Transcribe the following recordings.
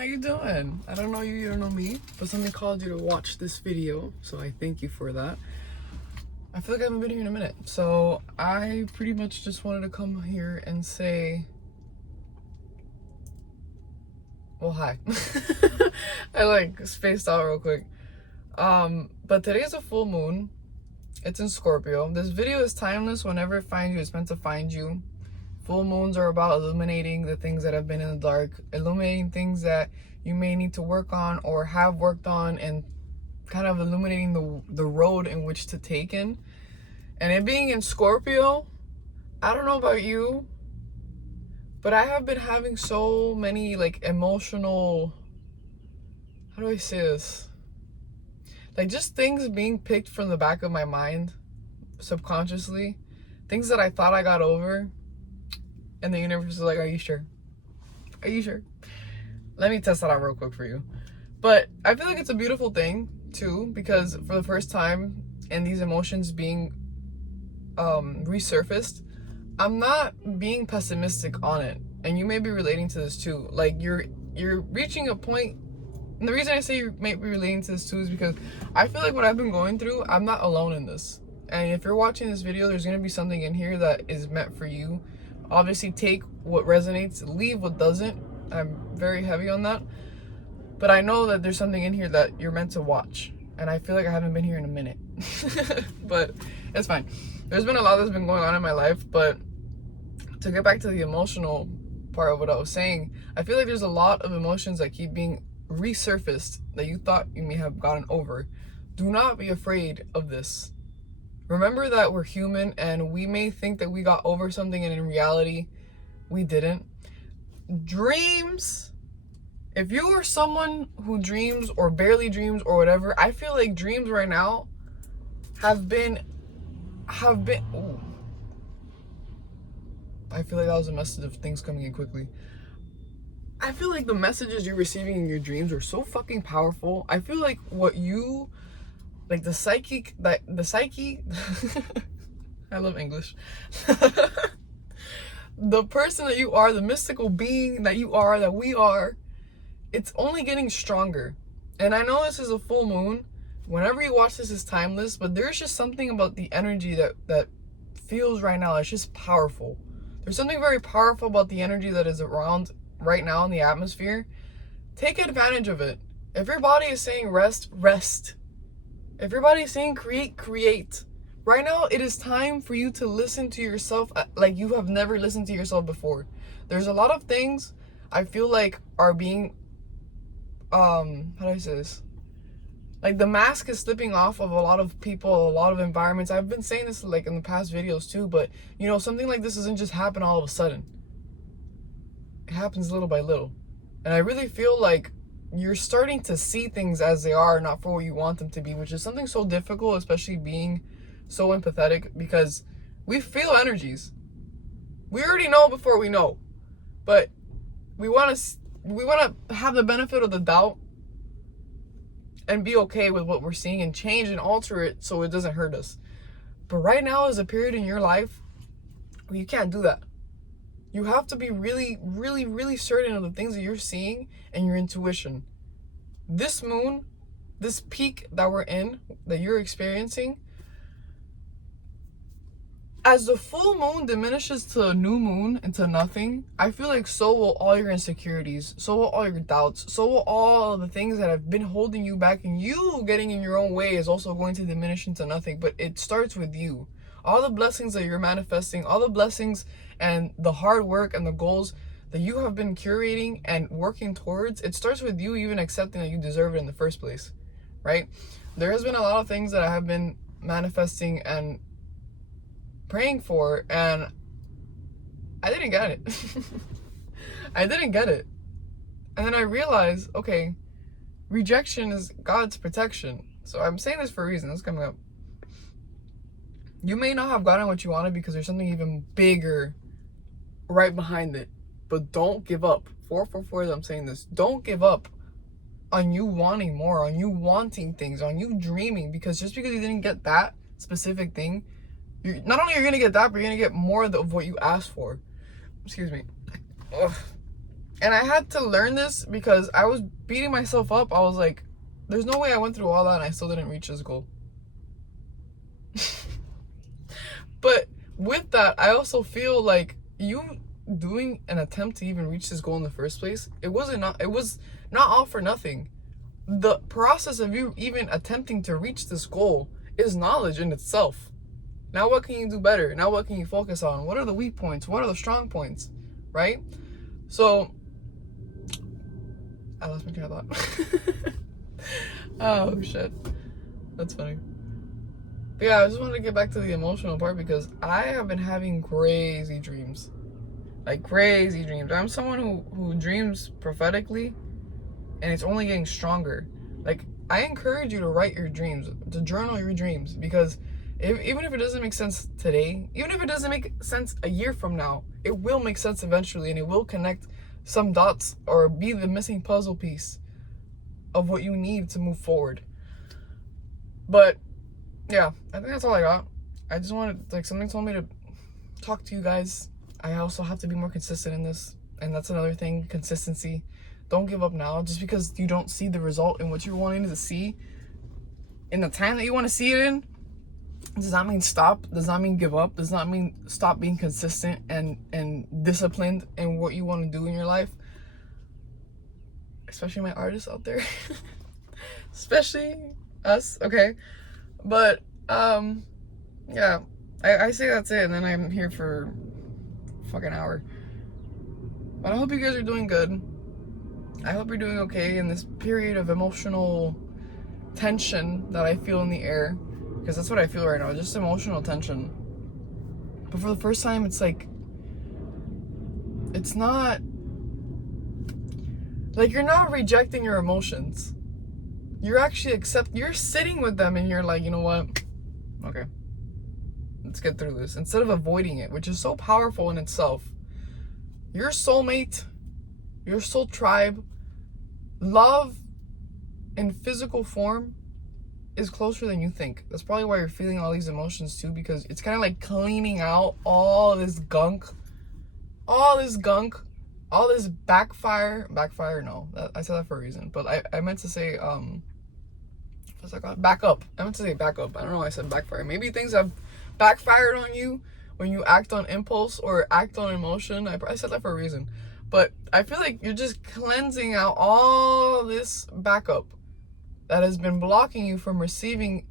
How you doing? I don't know you, you don't know me, but something called you to watch this video, so I thank you for that. I feel like I haven't been here in a minute, so I pretty much just wanted to come here and say, well, hi. I like spaced out real quick. But today is a full moon. It's in Scorpio. This video is timeless. Whenever it finds you, it's meant to find you. Full moons are about illuminating the things that have been in the dark, illuminating things that you may need to work on or have worked on, and kind of illuminating the road in which to take in. And it being in Scorpio, I don't know about you, but I have been having so many like emotional, how do I say this? Like just things being picked from the back of my mind subconsciously, things that I thought I got over. And the universe is like, are you sure? Are you sure? Let me test that out real quick for you. But I feel like it's a beautiful thing too, because for the first time in these emotions being resurfaced, I'm not being pessimistic on it. And you may be relating to this too. Like you're reaching a point, and the reason I say you may be relating to this too is because I feel like what I've been going through, I'm not alone in this. And if you're watching this video, there's gonna be something in here that is meant for you. Obviously, take what resonates, leave what doesn't. I'm very heavy on that. But I know that there's something in here that you're meant to watch. And I feel like I haven't been here in a minute. But it's fine. There's been a lot that's been going on in my life. But to get back to the emotional part of what I was saying, I feel like there's a lot of emotions that keep being resurfaced that you thought you may have gotten over. Do not be afraid of this. Remember that we're human and we may think that we got over something and in reality, we didn't. Dreams, if you are someone who dreams or barely dreams or whatever, I feel like dreams right now have been, ooh. I feel like that was a message of things coming in quickly. I feel like the messages you're receiving in your dreams are so fucking powerful. I feel like what you, like the psyche, I love English. The person that you are, the mystical being that you are, that we are, it's only getting stronger. And I know this is a full moon. Whenever you watch this, is timeless, but there's just something about the energy that feels right now. It's just powerful. There's something very powerful about the energy that is around right now in the atmosphere. Take advantage of it. If your body is saying rest, rest. If your body is saying create, create. Right now, it is time for you to listen to yourself like you have never listened to yourself before. There's a lot of things I feel like are being, how do I say this? Like the mask is slipping off of a lot of people, a lot of environments. I've been saying this like in the past videos too, but you know, something like this doesn't just happen all of a sudden. It happens little by little. And I really feel like you're starting to see things as they are, not for what you want them to be, which is something so difficult, especially being so empathetic, because we feel energies. We already know before we know, but we want to have the benefit of the doubt and be okay with what we're seeing and change and alter it so it doesn't hurt us. But right now is a period in your life where you can't do that. You have to be really, really, really certain of the things that you're seeing and your intuition. This moon, this peak that we're in, that you're experiencing, as the full moon diminishes to a new moon and to nothing, I feel like so will all your insecurities, so will all your doubts, so will all the things that have been holding you back, and you getting in your own way is also going to diminish into nothing. But it starts with you. All the blessings that you're manifesting, all the blessings and the hard work and the goals that you have been curating and working towards, it starts with you even accepting that you deserve it in the first place, right? There has been a lot of things that I have been manifesting and praying for, and I didn't get it. I didn't get it. And then I realized, okay, rejection is God's protection. So I'm saying this for a reason. This is coming up. You may not have gotten what you wanted because there's something even bigger right behind it. But don't give up. 444 I'm saying this. Don't give up on you wanting more, on you wanting things, on you dreaming. Because just because you didn't get that specific thing, not only you're going to get that, but you're going to get more of what you asked for. Excuse me. Ugh. And I had to learn this because I was beating myself up. I was like, there's no way I went through all that and I still didn't reach this goal. But with that, I also feel like you doing an attempt to even reach this goal in the first place, it was not all for nothing. The process of you even attempting to reach this goal is knowledge in itself. Now what can you do better? Now what can you focus on? What are the weak points? What are the strong points? Right? So I lost my train of thought. Oh shit. That's funny. But yeah, I just wanted to get back to the emotional part because I have been having crazy dreams. Like crazy dreams. I'm someone who dreams prophetically, and it's only getting stronger. Like, I encourage you to write your dreams, to journal your dreams, because even if it doesn't make sense today, even if it doesn't make sense a year from now, it will make sense eventually, and it will connect some dots or be the missing puzzle piece of what you need to move forward. But yeah, I think that's all I got. I just wanted, like, something told me to talk to you guys. I also have to be more consistent in this, and that's another thing, consistency. Don't give up now. Just because you don't see the result in what you're wanting to see in the time that you want to see it in, does not mean stop, does not mean give up, does not mean stop being consistent and disciplined in what you want to do in your life. Especially my artists out there. Especially us, okay? But yeah, I say that's it, and then I'm here for a fucking hour. But I hope you guys are doing good. I hope you're doing okay in this period of emotional tension that I feel in the air, because that's what I feel right now, just emotional tension. But for the first time, it's like, it's not like you're not rejecting your emotions. You're actually you're sitting with them, and you're like, you know what? Okay, let's get through this. Instead of avoiding it, which is so powerful in itself. Your soulmate, your soul tribe, love in physical form is closer than you think. That's probably why you're feeling all these emotions too, because it's kind of like cleaning out all this gunk, all this backfire, no, I said that for a reason, but I meant to say, what's that called? Backup. I meant to say backup. I don't know why I said backfire. Maybe things have backfired on you when you act on impulse or act on emotion. I said that for a reason. But I feel like you're just cleansing out all this backup that has been blocking you from receiving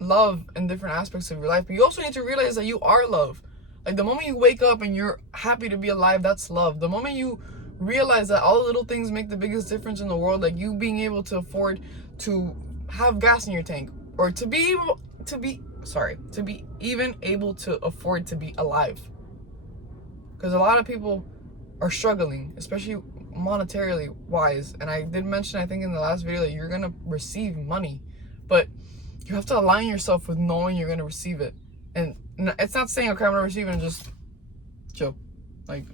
love in different aspects of your life. But you also need to realize that you are love. Like, the moment you wake up and you're happy to be alive, that's love. The moment you realize that all the little things make the biggest difference in the world, like you being able to afford to have gas in your tank, or to be even able to afford to be alive. Because a lot of people are struggling, especially monetarily wise. And I did mention, I think in the last video, that you're going to receive money, but you have to align yourself with knowing you're going to receive it. And it's not saying, okay, I'm going to receive it and just chill. Like,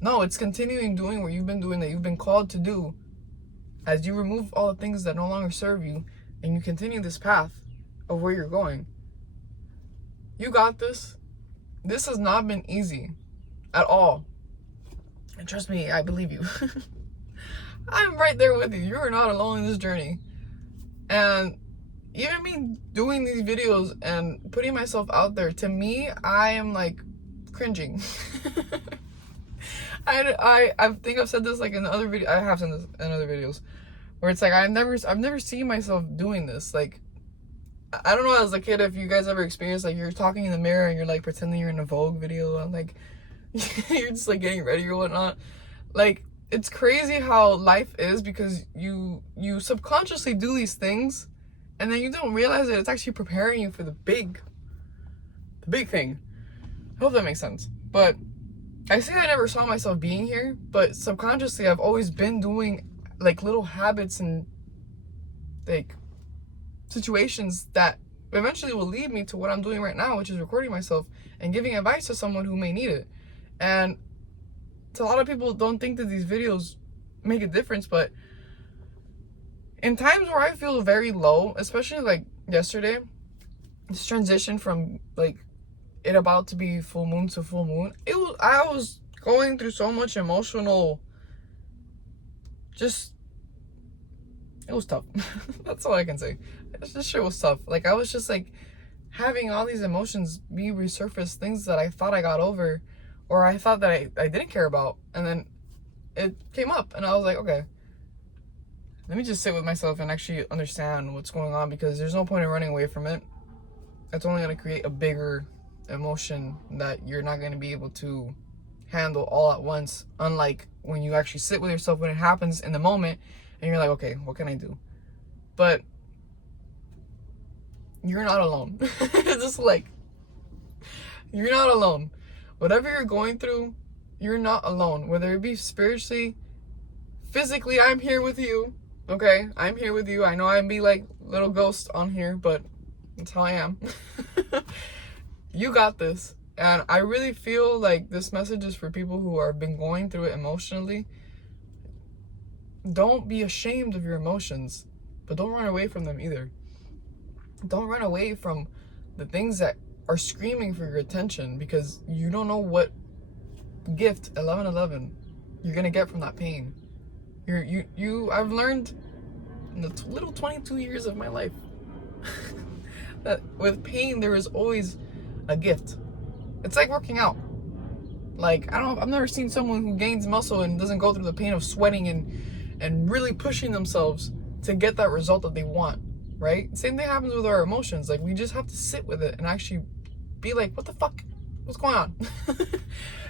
no, it's continuing doing what you've been doing, that you've been called to do, as you remove all the things that no longer serve you, and you continue this path of where you're going. You got this. This has not been easy at all. And trust me, I believe you. I'm right there with you. You are not alone in this journey. And even me doing these videos and putting myself out there, to me, I am like cringing. I think I've said this like in the other video. I have said this in other videos, where it's like I've never seen myself doing this. Like, I don't know, as a kid, if you guys ever experienced, like, you're talking in the mirror and you're like pretending you're in a Vogue video, and like you're just like getting ready or whatnot. Like, it's crazy how life is, because you subconsciously do these things, and then you don't realize that it's actually preparing you for the big thing. I hope that makes sense. But I say I never saw myself being here, but subconsciously I've always been doing like little habits and like situations that eventually will lead me to what I'm doing right now, which is recording myself and giving advice to someone who may need it. And a lot of people don't think that these videos make a difference, but in times where I feel very low, especially like yesterday, this transition from like it about to be full moon to full moon, I was going through so much emotional, just, it was tough. That's all I can say. This shit was tough. Like, I was just like having all these emotions be resurfaced, things that I thought I got over, or I thought that I didn't care about, and then it came up, and I was like, okay, let me just sit with myself and actually understand what's going on, because there's no point in running away from it. It's only going to create a bigger emotion that you're not going to be able to handle all at once, unlike when you actually sit with yourself when it happens in the moment and you're like, okay, what can I do? But you're not alone. It's just like, you're not alone. Whatever you're going through, you're not alone. Whether it be spiritually, physically, I'm here with you. Okay, I'm here with you. I know I'd be like little ghost on here, but that's how I am. You got this. And I really feel like this message is for people who have been going through it emotionally. Don't be ashamed of your emotions, but don't run away from them either. Don't run away from the things that are screaming for your attention, because you don't know what gift 1111 you're gonna get from that pain. I've learned in the little 22 years of my life that with pain there is always a gift. It's like working out. Like, I've never seen someone who gains muscle and doesn't go through the pain of sweating and really pushing themselves to get that result that they want, right? Same thing happens with our emotions. Like, we just have to sit with it and actually be like, what the fuck? What's going on?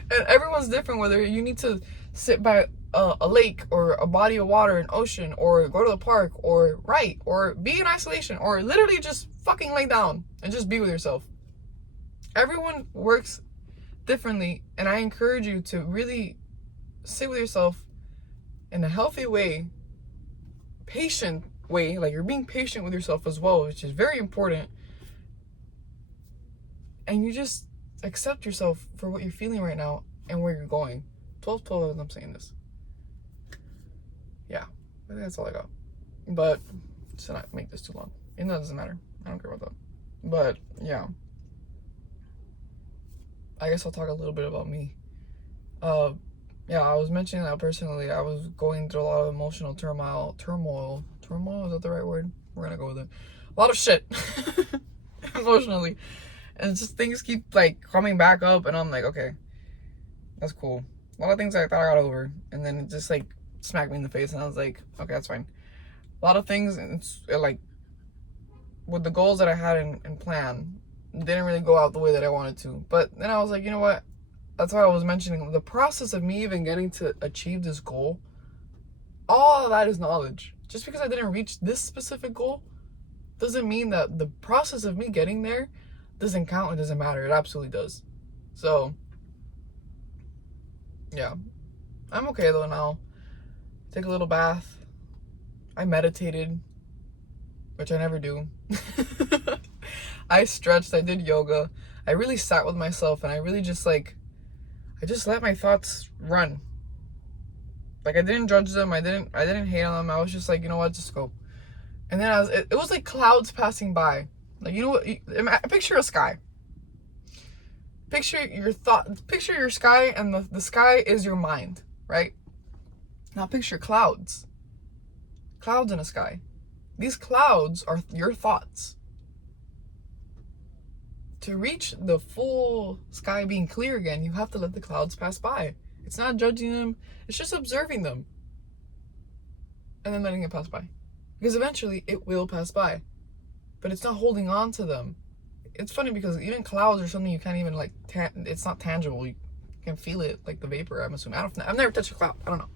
And everyone's different, whether you need to sit by a lake or a body of water, an ocean, or go to the park, or write, or be in isolation, or literally just fucking lay down and just be with yourself. Everyone works differently, and I encourage you to really sit with yourself in a healthy way, patient way, like you're being patient with yourself as well, which is very important. And you just accept yourself for what you're feeling right now and where you're going. 12 as I'm saying this. Yeah, I think that's all I got. But to not make this too long. And that doesn't matter. I don't care about that. But yeah, I guess I'll talk a little bit about me. Yeah, I was mentioning that personally. I was going through a lot of emotional turmoil. Is that the right word? We're gonna go with it. A lot of shit emotionally, and just things keep like coming back up, and I'm like, okay, that's cool. A lot of things I thought I got over, and then it just like smacked me in the face, and I was like, okay, that's fine. A lot of things, like with the goals that I had in plan, didn't really go out the way that I wanted to. But then I was like, you know what? That's why I was mentioning the process of me even getting to achieve this goal. All of that is knowledge. Just because I didn't reach this specific goal doesn't mean that the process of me getting there doesn't count. It doesn't matter. It absolutely does. So, yeah. I'm okay though now. Take a little bath. I meditated, which I never do. I stretched. I did yoga. I really sat with myself, and I really just I just let my thoughts run. Like, I didn't judge them. I didn't hate on them. I was just like, you know what, just go. And then it was like clouds passing by. Like, you know what? Picture a sky. Picture your sky, and the sky is your mind, right? Now picture clouds. Clouds in a sky. These clouds are your thoughts. To reach the full sky being clear again, you have to let the clouds pass by. It's not judging them, it's just observing them. And then letting it pass by. Because eventually it will pass by. But it's not holding on to them. It's funny because even clouds are something you can't even it's not tangible. You can feel it, like the vapor, I'm assuming. I've never touched a cloud. I don't know.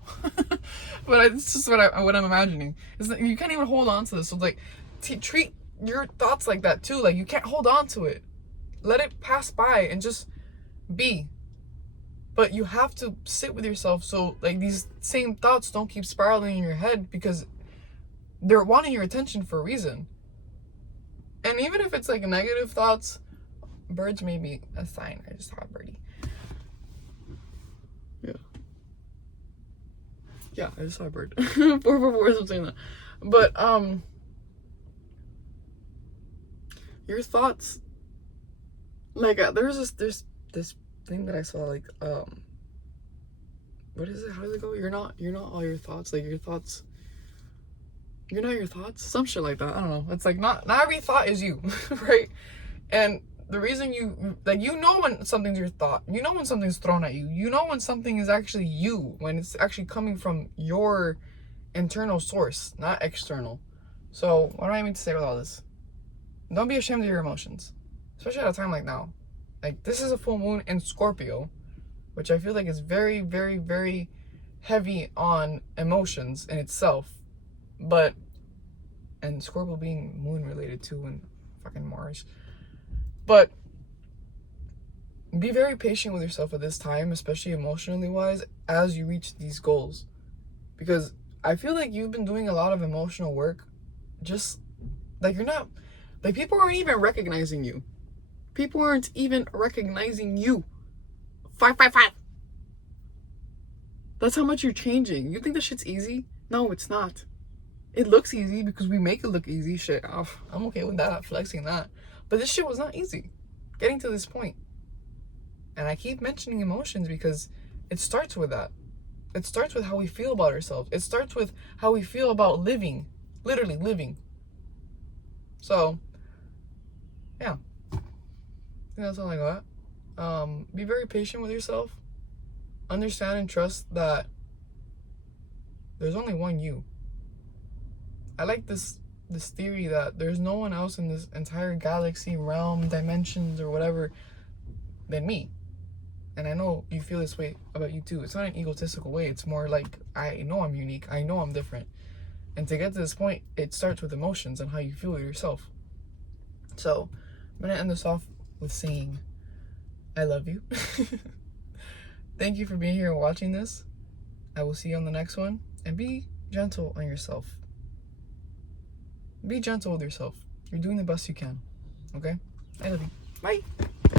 But it's just what I'm imagining. Is that you can't even hold on to this. So like, treat your thoughts like that too. Like, you can't hold on to it. Let it pass by and just be. But you have to sit with yourself so like these same thoughts don't keep spiraling in your head, because they're wanting your attention for a reason. And even if it's like negative thoughts, birds may be a sign. I just saw a birdie. Yeah, I just saw a bird. 444 something like that. But your thoughts, like there's this thing that I saw, like what is it? How does it go? You're not all your thoughts. Like, your thoughts, you're not your thoughts. Some shit like that. I don't know. It's like not every thought is you, right? And the reason you, like, you know when something's your thought. You know when something's thrown at you. You know when something is actually you. When it's actually coming from your internal source, not external. So what do I mean to say with all this? Don't be ashamed of your emotions, especially at a time like now. Like, this is a full moon in Scorpio, which I feel like is very, very, very heavy on emotions in itself. But, and Scorpio being moon related too, and fucking Mars. But be very patient with yourself at this time, especially emotionally wise, as you reach these goals. Because I feel like you've been doing a lot of emotional work. Just like, you're not, like, people aren't even recognizing you. People aren't even recognizing you. 555. That's how much you're changing. You think this shit's easy? No, it's not. It looks easy because we make it look easy. Shit, I'm okay with that, flexing that. But this shit was not easy, getting to this point. And I keep mentioning emotions because it starts with that. It starts with how we feel about ourselves. It starts with how we feel about living, literally living. So, yeah, I think that's all I got. Be very patient with yourself. Understand and trust that there's only one you. I like this theory that there's no one else in this entire galaxy, realm, dimensions, or whatever than me. And I know you feel this way about you too. It's not an egotistical way. It's more like, I know I'm unique. I know I'm different. And to get to this point, it starts with emotions and how you feel yourself. So I'm going to end this off with saying, I love you. Thank you for being here and watching this. I will see you on the next one. And be gentle on yourself. Be gentle with yourself. You're doing the best you can. Okay? I love you. Bye.